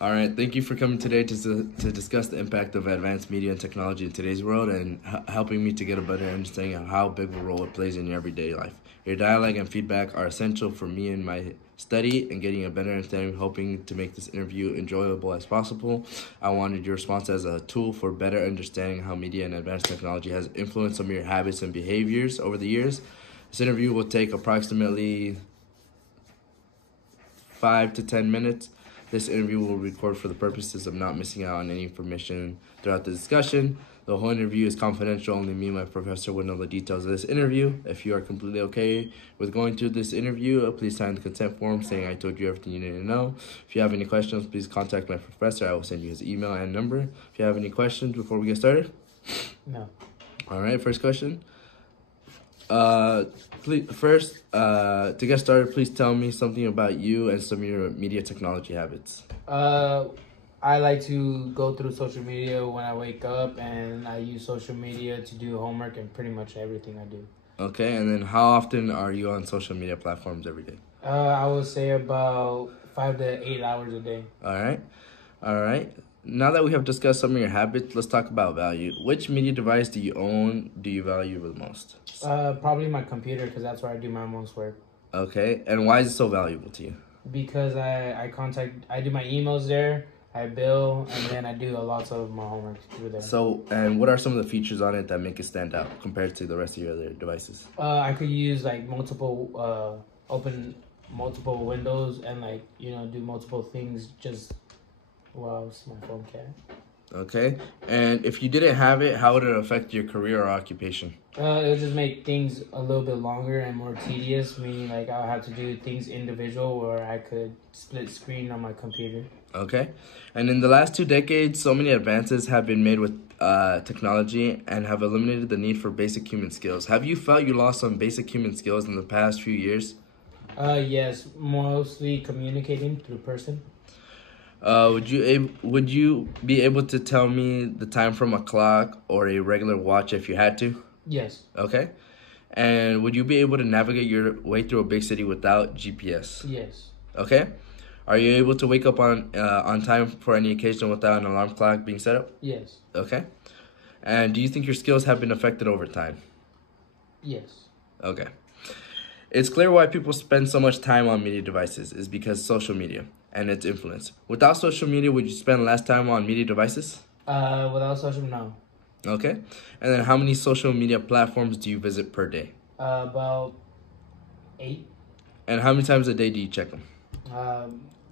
All right, thank you for coming today to discuss the impact of advanced media and technology in today's world and helping me to get a better understanding of how big of a role it plays in your everyday life. Your dialogue and feedback are essential for me in my study and getting a better understanding, hoping to make this interview enjoyable as possible. I wanted your response as a tool for better understanding how media and advanced technology has influenced some of your habits and behaviors over the years. This interview will take approximately 5 to 10 minutes. This interview will record for the purposes of not missing out on any information throughout the discussion. The whole interview is confidential. Only me and my professor will know the details of this interview. If you are completely okay with going through this interview, please sign the consent form saying I told you everything you need to know. If you have any questions, please contact my professor. I will send you his email and number. If you have any questions before we get started? No. All right, first question. To get started, please tell me something about you and some of your media technology habits. I like to go through social media when I wake up, and I use social media to do homework and pretty much everything I do. Okay, and then how often are you on social media platforms every day? I would say about 5 to 8 hours a day. All right. Now that we have discussed some of your habits, let's talk about value. Which media device do you own? Do you value the most? Probably my computer, because that's where I do my most work. Okay, and why is it so valuable to you? Because I do my emails there, I bill, and then I do lots of my homework through there. So, and what are some of the features on it that make it stand out compared to the rest of your other devices? I could use like open multiple windows and do multiple things just while my phone can. Okay, and if you didn't have it, how would it affect your career or occupation? It would just make things a little bit longer and more tedious, meaning like I'll have to do things individual or I could split screen on my computer. Okay, and in the last 2 decades, so many advances have been made with technology and have eliminated the need for basic human skills. Have you felt you lost some basic human skills in the past few years? Yes, mostly communicating through person. Would you be able to tell me the time from a clock or a regular watch if you had to? Yes. Okay. And would you be able to navigate your way through a big city without GPS? Yes. Okay. Are you able to wake up on time for any occasion without an alarm clock being set up? Yes. Okay. And do you think your skills have been affected over time? Yes. Okay. It's clear why people spend so much time on media devices is because social media and its influence. Without social media, would you spend less time on media devices? Without social, no. Okay. And then how many social media platforms do you visit per day? About 8. And how many times a day do you check them?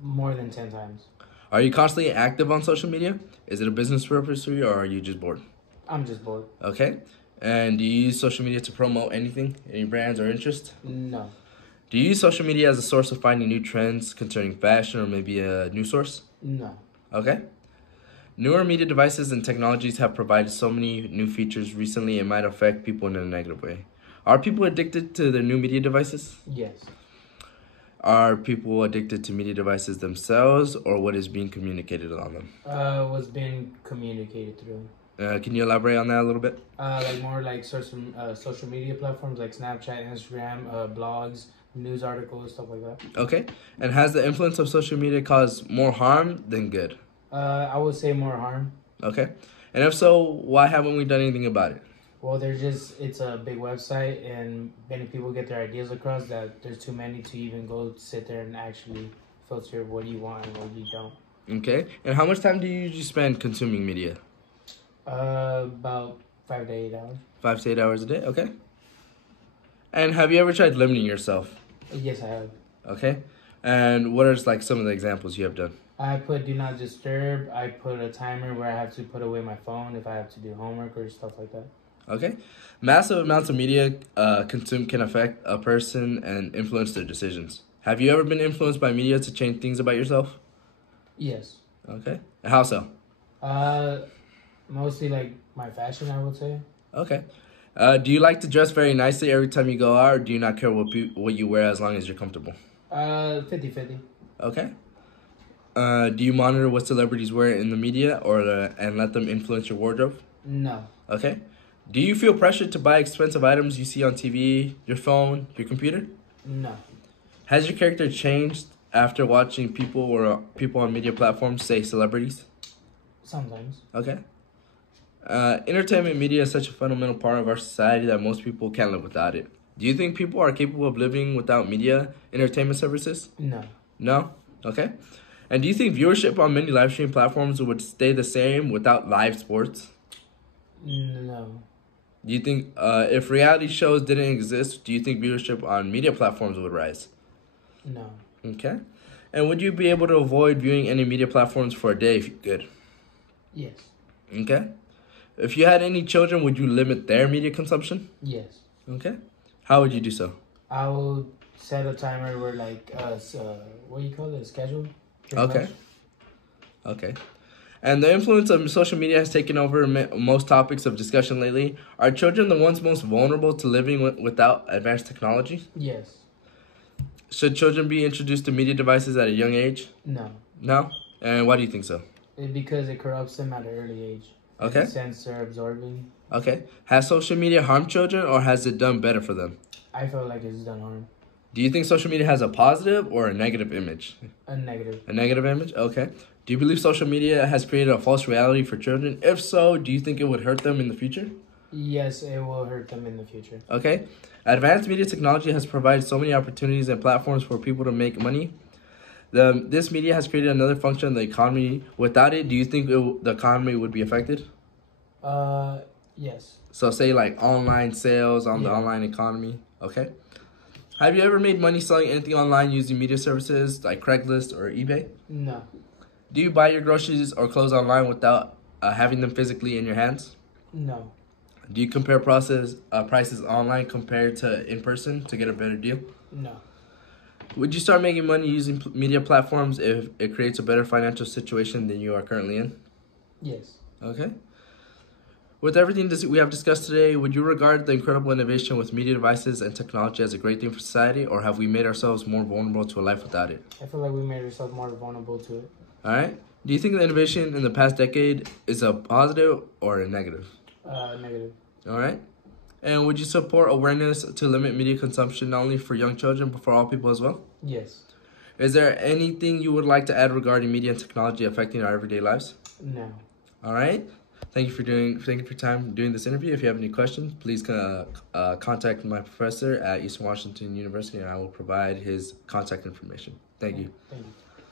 More than 10 times. Are you constantly active on social media? Is it a business purpose for you or are you just bored? I'm just bored. Okay. And do you use social media to promote anything? Any brands or interests? No. Do you use social media as a source of finding new trends concerning fashion or maybe a news source? No. Okay. Newer media devices and technologies have provided so many new features recently it might affect people in a negative way. Are people addicted to their new media devices? Yes. Are people addicted to media devices themselves or what is being communicated on them? What's being communicated through. Can you elaborate on that a little bit? More like social media platforms like Snapchat, Instagram, blogs, news articles, stuff like that. Okay. And has the influence of social media caused more harm than good? I would say more harm. Okay. And if so, why haven't we done anything about it? Well, it's a big website and many people get their ideas across that there's too many to even go sit there and actually filter what you want and what you don't. Okay. And how much time do you usually spend consuming media? About 5 to 8 hours. 5 to 8 hours a day? Okay. And have you ever tried limiting yourself? Yes, I have. Okay. And what are some of the examples you have done? I put do not disturb. I put a timer where I have to put away my phone if I have to do homework or stuff like that. Okay. Massive amounts of media consumed can affect a person and influence their decisions. Have you ever been influenced by media to change things about yourself? Yes. Okay. And how so? Mostly like my fashion, I would say. Okay. Do you like to dress very nicely every time you go out, or do you not care what you wear as long as you're comfortable? 50-50. Okay. Do you monitor what celebrities wear in the media and let them influence your wardrobe? No. Okay. Do you feel pressured to buy expensive items you see on TV, your phone, your computer? No. Has your character changed after watching people on media platforms, say celebrities? Sometimes. Okay. Entertainment media is such a fundamental part of our society that most people can't live without it. Do you think people are capable of living without media entertainment services? No. No? Okay. And do you think viewership on many live stream platforms would stay the same without live sports? No. Do you think if reality shows didn't exist, do you think viewership on media platforms would rise? No. Okay. And would you be able to avoid viewing any media platforms for a day if you could? Yes. Okay. If you had any children, would you limit their media consumption? Yes. Okay. How would you do so? I would set a timer where what do you call it? Schedule. pretty Okay. much. Okay. And the influence of social media has taken over most topics of discussion lately. Are children the ones most vulnerable to living without advanced technology? Yes. Should children be introduced to media devices at a young age? No. No? And why do you think so? Because it corrupts them at an early age. Okay. In the sense they're absorbing. Okay. Has social media harmed children or has it done better for them? I feel like it's done harm. Do you think social media has a positive or a negative image? A negative. A negative image? Okay. Do you believe social media has created a false reality for children? If so, do you think it would hurt them in the future? Yes, it will hurt them in the future. Okay. Advanced media technology has provided so many opportunities and platforms for people to make money. This media has created another function in the economy. Without it, do you think the economy would be affected? Yes. So say like online sales on the online economy. Okay. Have you ever made money selling anything online using media services like Craigslist or eBay? No. Do you buy your groceries or clothes online without having them physically in your hands? No. Do you compare prices online compared to in person to get a better deal? No. Would you start making money using media platforms if it creates a better financial situation than you are currently in? Yes. Okay. With everything we have discussed today, would you regard the incredible innovation with media devices and technology as a great thing for society, or have we made ourselves more vulnerable to a life without it? I feel like we made ourselves more vulnerable to it. All right. Do you think the innovation in the past decade is a positive or a negative? Negative. All right. And would you support awareness to limit media consumption not only for young children but for all people as well? Yes. Is there anything you would like to add regarding media and technology affecting our everyday lives? No. All right. Thank you for your time doing this interview. If you have any questions, please contact my professor at Eastern Washington University, and I will provide his contact information. Thank you. Thank you.